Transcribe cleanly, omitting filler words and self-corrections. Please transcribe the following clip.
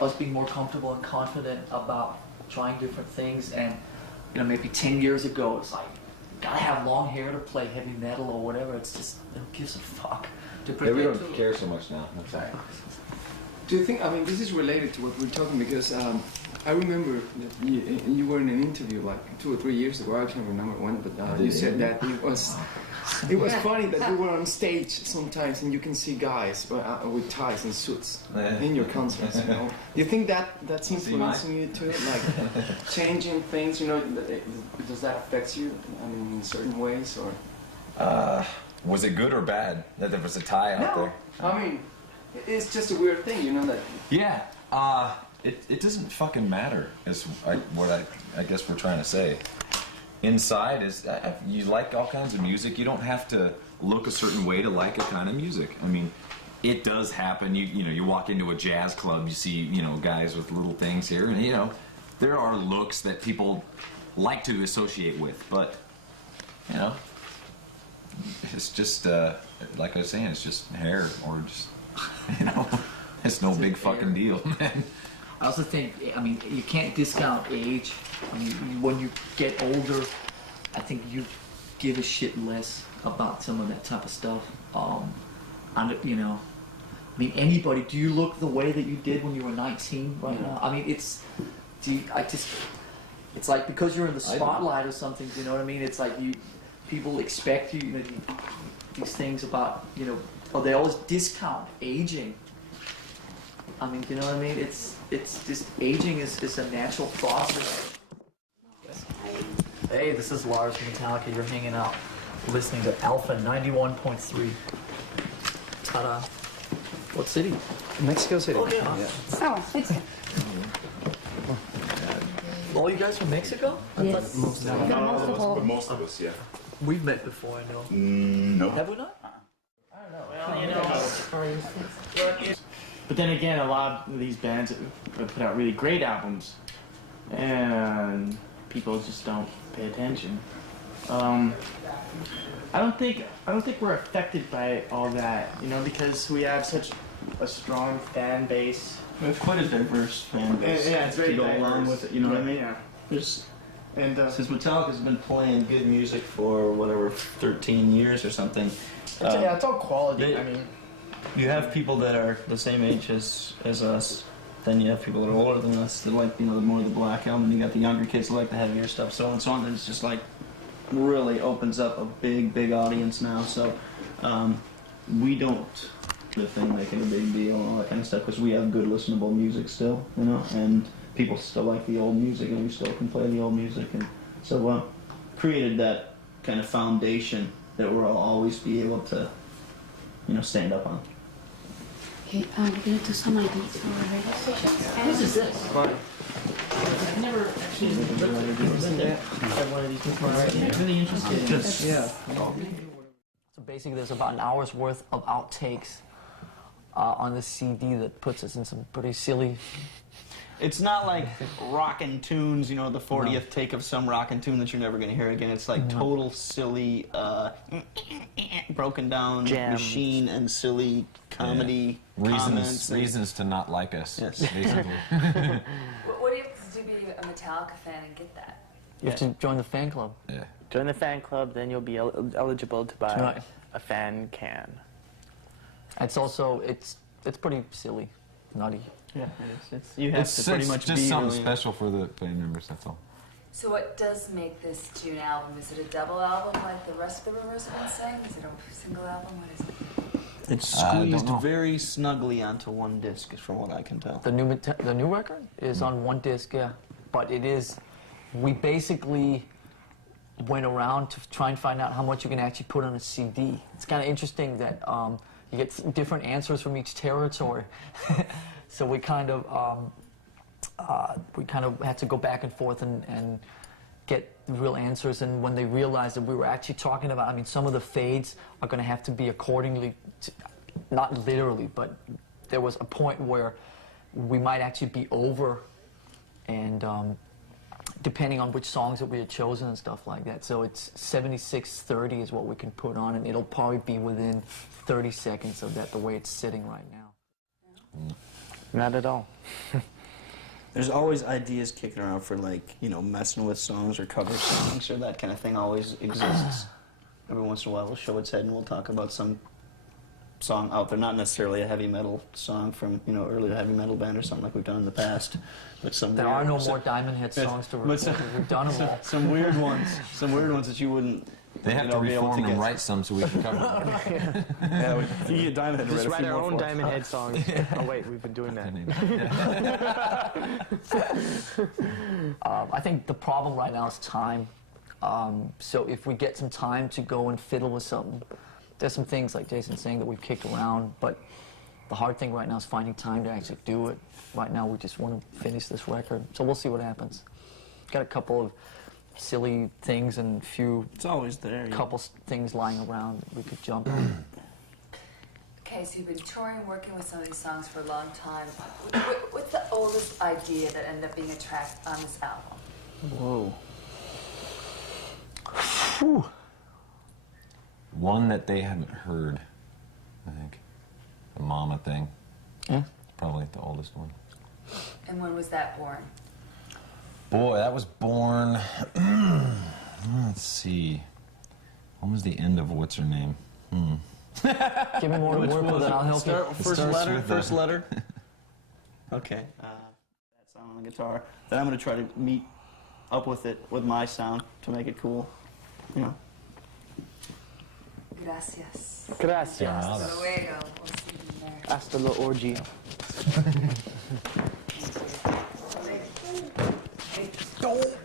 us being more comfortable and confident about trying different things. And you know, maybe 10 years ago, it's like, gotta have long hair to play heavy metal or whatever. It's just, who gives a fuck? Yeah, we don't care so much now. Sorry. Do you think, I mean, this is related to what we're talking, because I remember that you were in an interview like 2 or 3 years ago, I can't remember when, but you said that it was funny that you were on stage sometimes and you can see guys with ties and suits in your concerts, you know. Do you think that's influencing you too, like changing things, you know, does that affect you, I mean, in certain ways, or? Was it good or bad that there was a tie out there? I mean, it's just a weird thing, you know, that... Yeah, it doesn't fucking matter, is what I guess we're trying to say. Inside is, you like all kinds of music, you don't have to look a certain way to like a kind of music. I mean, it does happen, you know, you walk into a jazz club, you see, you know, guys with little things here, and you know, there are looks that people like to associate with, but, you know, it's just, like I was saying, it's just hair, or just, you know, it's no big fucking deal, man. I also think, I mean, you can't discount age. I mean, when you get older, I think you give a shit less about some of that type of stuff. And, you know, I mean, anybody, do you look the way that you did when you were 19 right now? I mean, it's like, because you're in the spotlight or something, you know what I mean? It's like people expect you know, these things about, you know, or they always discount aging. I mean, you know what I mean? It's just, aging is a natural process. Hey, this is Lars from Metallica. You're hanging out, listening to Alpha 91.3. Ta-da. What city? Mexico City. Oh, yeah. Oh, Mexico. All you guys from Mexico? Yes. Most of us, yeah. We've met before, I know. No. Have we not? I don't know. Well, you know. But then again, a lot of these bands put out really great albums, and people just don't pay attention. I don't think we're affected by all that, you know, because we have such a strong fan base. We have quite a diverse fan base. Yeah, it's very to go diverse. along with it. You know what I mean? Yeah. Since Metallica's been playing good music for whatever 13 years or something. Yeah, it's all quality. I mean, you have people that are the same age as us. Then you have people that are older than us that like, you know, more of the Black Album. You got the younger kids that like the heavier stuff, so on and so on. And it's just like really opens up a big audience now. So we don't the thing making a big deal and all that kind of stuff because we have good listenable music still, you know, and people still like the old music and we still can play the old music, and so created that kind of foundation that we'll always be able to, you know, stand up on. Okay, we're gonna do some ideas for our radio stations. What is this? I've never actually looked at one of these before. I'm really interested. Yeah. So basically, there's about an hour's worth of outtakes on this CD that puts us in some pretty silly... It's not like rockin' tunes, you know, the 40th take of some rockin' tune that you're never going to hear again. It's like total silly, broken down Jams. machine and silly comedy comments. Reasons to not like us, Yes. basically. What do you have to do to be a Metallica fan and get that? You have to join the fan club. Yeah. Join the fan club, then you'll be eligible to buy Right. a fan can. It's also, it's pretty silly, nutty. Yeah, you have to pretty much just be something really special for the band members, that's all. So what does make this June album? Is it a double album like the rest of the Rumors have been saying? Is it a single album? What is it? It's I don't squeezed know. very snugly onto one disc, from what I can tell. The new record is on one disc, yeah, but it is. We basically went around to try and find out how much you can actually put on a CD. It's kind of interesting that you get different answers from each territory. So we kind of had to go back and forth and get the real answers. And when they realized that we were actually talking about, I mean, some of the fades are going to have to be accordingly, not literally, but there was a point where we might actually be over, and depending on which songs that we had chosen and stuff like that. So it's 76:30 is what we can put on, and it'll probably be within 30 seconds of that, the way it's sitting right now. Not at all. There's always ideas kicking around for, like, you know, messing with songs or cover songs or that kind of thing always exists. Every once in a while we'll show its head and we'll talk about some song out there, not necessarily a heavy metal song from, you know, earlier heavy metal band or something like we've done in the past, but some There weird, are no more Diamond Head songs to record. We've done them all. some weird ones that you wouldn't. They have you to know, be able reform to and get. write some so we can cover them. Yeah, if you get Diamond Head to Just write a write few our more own for us. Diamond Head songs. Oh wait, we've been doing that. I think the problem right now is time. So if we get some time to go and fiddle with something, there's some things like Jason's saying that we've kicked around, but the hard thing right now is finding time to actually do it. Right now we just want to finish this record, so we'll see what happens. Got a couple of silly things and a few It's always there. things lying around that we could jump on. Okay, so you've been touring, working with some of these songs for a long time. What's the oldest idea that ended up being a track on this album? Whoa. One that they haven't heard, I think. The Mama thing. Yeah. Probably the oldest one. And when was that born? Boy, that was born. Let's see. When was the end of what's her name? Give me more to work with and I'll help you. First starts letter. with First letter. Okay. That sound on the guitar. Then I'm gonna try to meet up with it with my sound to make it cool. You know. Gracias. Gracias. Hasta luego. We'll see you there. Hasta la orgy. Thank you.